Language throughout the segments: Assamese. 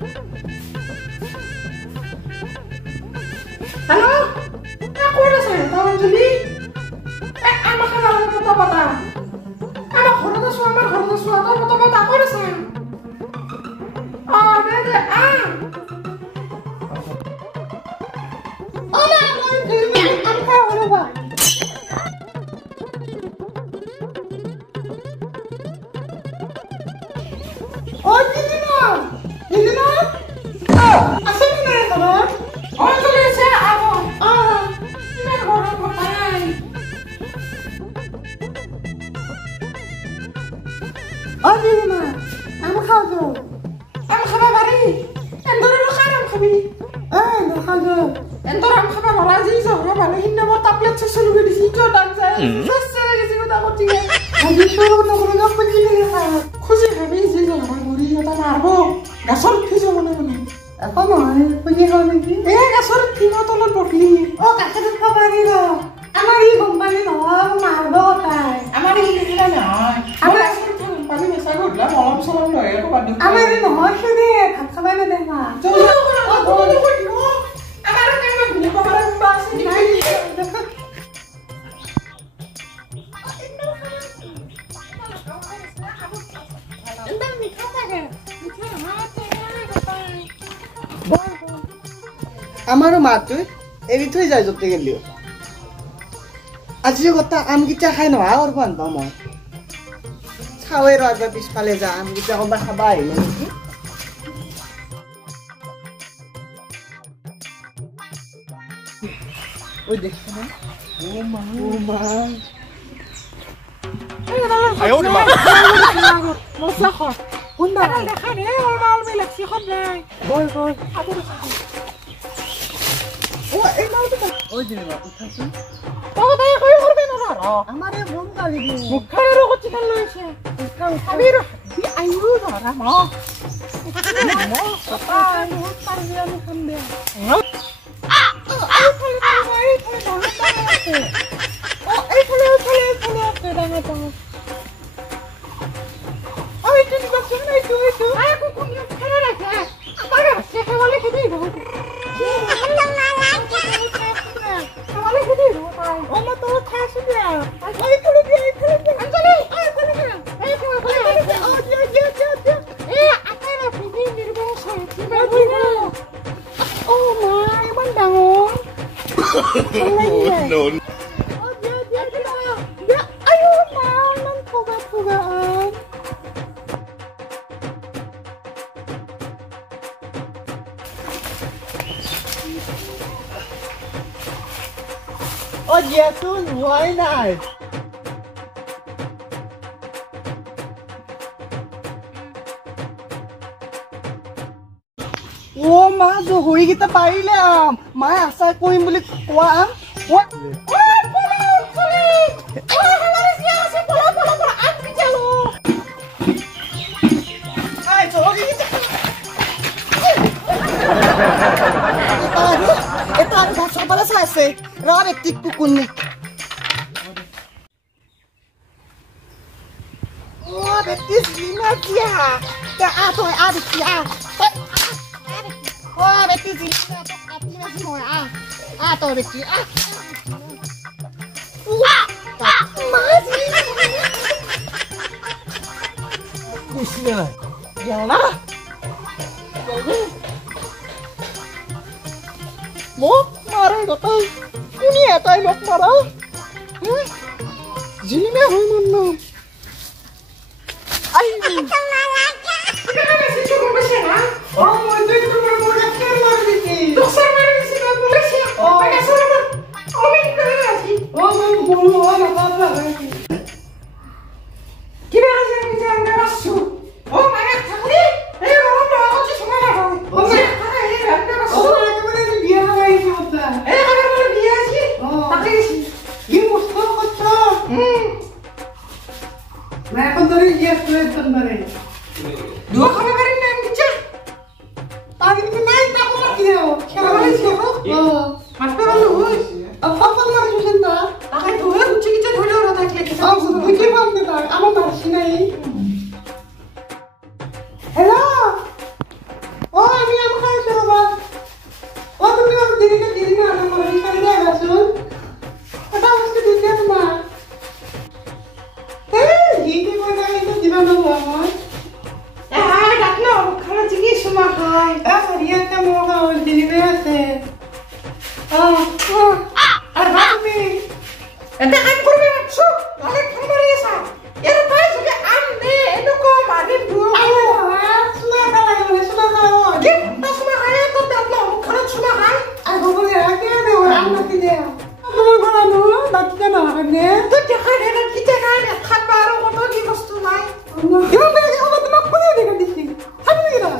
Halo? Aku udah sayang tahun jadi. Ama kenal foto-foto. Ama horata suara foto-foto aku udah sayang. Oh, dede. Oh, nah, aku kayak udah pak. Oh, ini mah. Asal ini ya, kawan? Oh, tulis ya aku. Ini orang pakai. Oh, ini mah. Ama kau tu. Ama khabar bari. Entar lo karam khabi. Entar entar am khabar barazi so. Khabar hinna mo tablet se sulu di situ dan saya. Sesere ke situ tak kucing. Lagi tu nak pergi ni lah. Khusi kami sih so. Buri kita marbo. Gasol kisu mana. Apa mah? Pergi kau lagi? Gasol kino tolong bokli. Oh, kasih tu khabar ni lah. Amari company no marbo tay. Amari ini lah no. Amari company biasa gua lah malam salam dah ya kau banding. Amari no masih deh. Khabar ni deh mah. Amari ni khabar bahasa ni. আমারও মাতো এৰি থৈ যায় যতে গেলিও আজি কথা আমগিটা খাই নহয় আৰু বান্ধবা মই চাৱে ৰ আজি পিছফালে যা আমগিটা কবা খাবা আহিলে নেকি ওই দেখছ না ও মা আয় ওরে মা মছলা খা কোনবা দেখা নে ওর মাল মিলাছি খব নাই বল আবু ও এই মালটা ওই দিন না উঠাছি ও তাই কই করবে না রা আমারে ঘুম কালি দি মুখের রোগ চিকেন লইছে আবির দি আইরু ধরা মা মা পাপা আইরু পারবি আমি খামবে এই ফলে দাঁড়া দাঁড়া আমি তুমি বলছ না তুই আয় কোন খেলা রাখে আমার শেখে বলে খেতে দাও Oma to kashi dia. Ai kali dia. Anjali, ai kali dia. Ai kali. Oh dia. Apa nak pergi di rumah saya? Tiba-tiba. Oh my, mandang. No. Oh dia. Dia ayo mau nang puga-pugaan. Oh dia tu why not? Oh ma jo hoi kita pailam. Ma asa koim boli koa. What? Hamare siya se pola am bichalo. Ai jogi kita. Ito ang dasar pala sa ase. Rare tikku kunni. Oh, betis lima kia. Ya ato ada kia. Oh, betis lima to atina semua. Ato de kia. Wah, masih. Bismillah. Jangan. Mo मारे गता कुनी एटाई लोक मारा जिलिमे होय मन्नो आई ओ মই দুই তোমার মোড়া কেন মারবি কি দোসর মারবি সে না বলেছি ও আগে সর আমি করে আছি ও মই বলবো না বাবা কি রে আজ আমি জানা আসু ও মানে থাকলি এই রকম না হচ্ছে শোনা না ও মানে আরে এই রান্না আসু ও আগে বলে বিয়ে হয় কি হচ্ছে এই আগে বলে বিয়ে আছে তাকে কি মুশকিল করছো Sariata moga olvidate. Arvami. Ente kan kurbe su, ale khumari sa. Yar pai suke amne enuko marin duo. Suma kala suma kala. Ke ta suma kaya to te apna khana suma kai. Ai gogo ya ke de ora amna ki de. Amu gora no dakka na ne. To te khane na ki te na ne khat baro ko ki vastu nai. Yo me oba tuma khone de ga dishi. Hamni gira.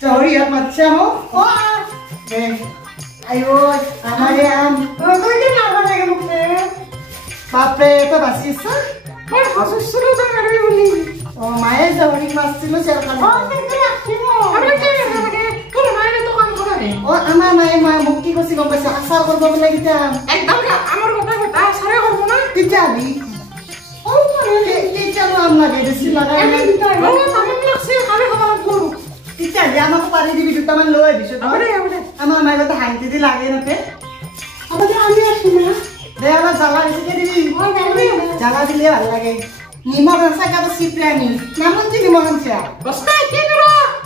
Sorry ya macam wah ayo amayam kau ni apa lagi mukne bape itu basis kan basis sudah jangan beli oh Maya sorry masih lu share kan oh tidak apa kalau Maya itu kan kau ni oh ama Maya mukti kau sih kau bisa asal kau bawa lagi jam tahu tak amar kau tahu tak saya kau mana dijadi oh dijadi am lagi di sini lagi oh tapi maksud kami kau malah buruk Icha, ya aku pari di video taman loe bisa. Apa deh? Ama mai bata hanti di lagi nanti. Apa dia ambil asma? Dia ada jalan sini di. Oh, jalan di lihat lagi. Nima rasa kata sipriani. Namun jadi mohon sia. Basta kira.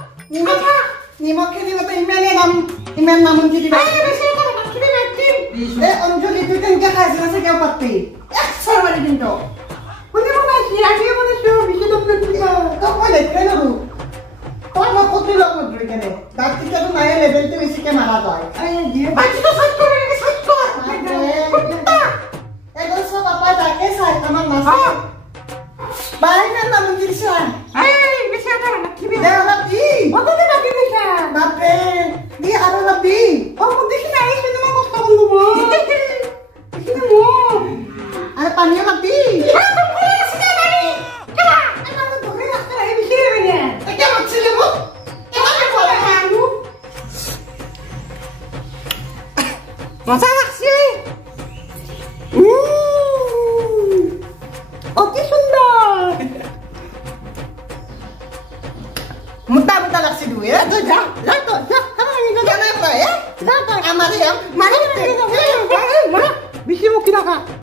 Nima kini kata email namun jadi. Ayo bisa kata kini nanti. Onjol itu kan kaya hasil saya pati. Serba di pintu. Punya mana sih? Ada mana sih? Bisa dapat kita. Kau boleh kena bu. Kau mau kotor lah mau beli kene. Tapi kita tu naik level tu isi ke mana tu? Ayah dia. Baju tu sakit ni sakit. Kita. Dosa apa dah kesal taman masuk. Baiknya namun kirisan. Bisa ada nak kiri. Dia lebih. Apa tu nak kiri kan? Bape. Dia ada lebih. Oh, mungkin naik sini mah kau tahu dulu. Sini mau. Ada pani lebih. Masalah sih. Oke sudah. Muntah laksi dulu ya. Jangan. Kamu ini jangan apa ya? Jangan. Amari ya. Mana? Bisa mau kira kak?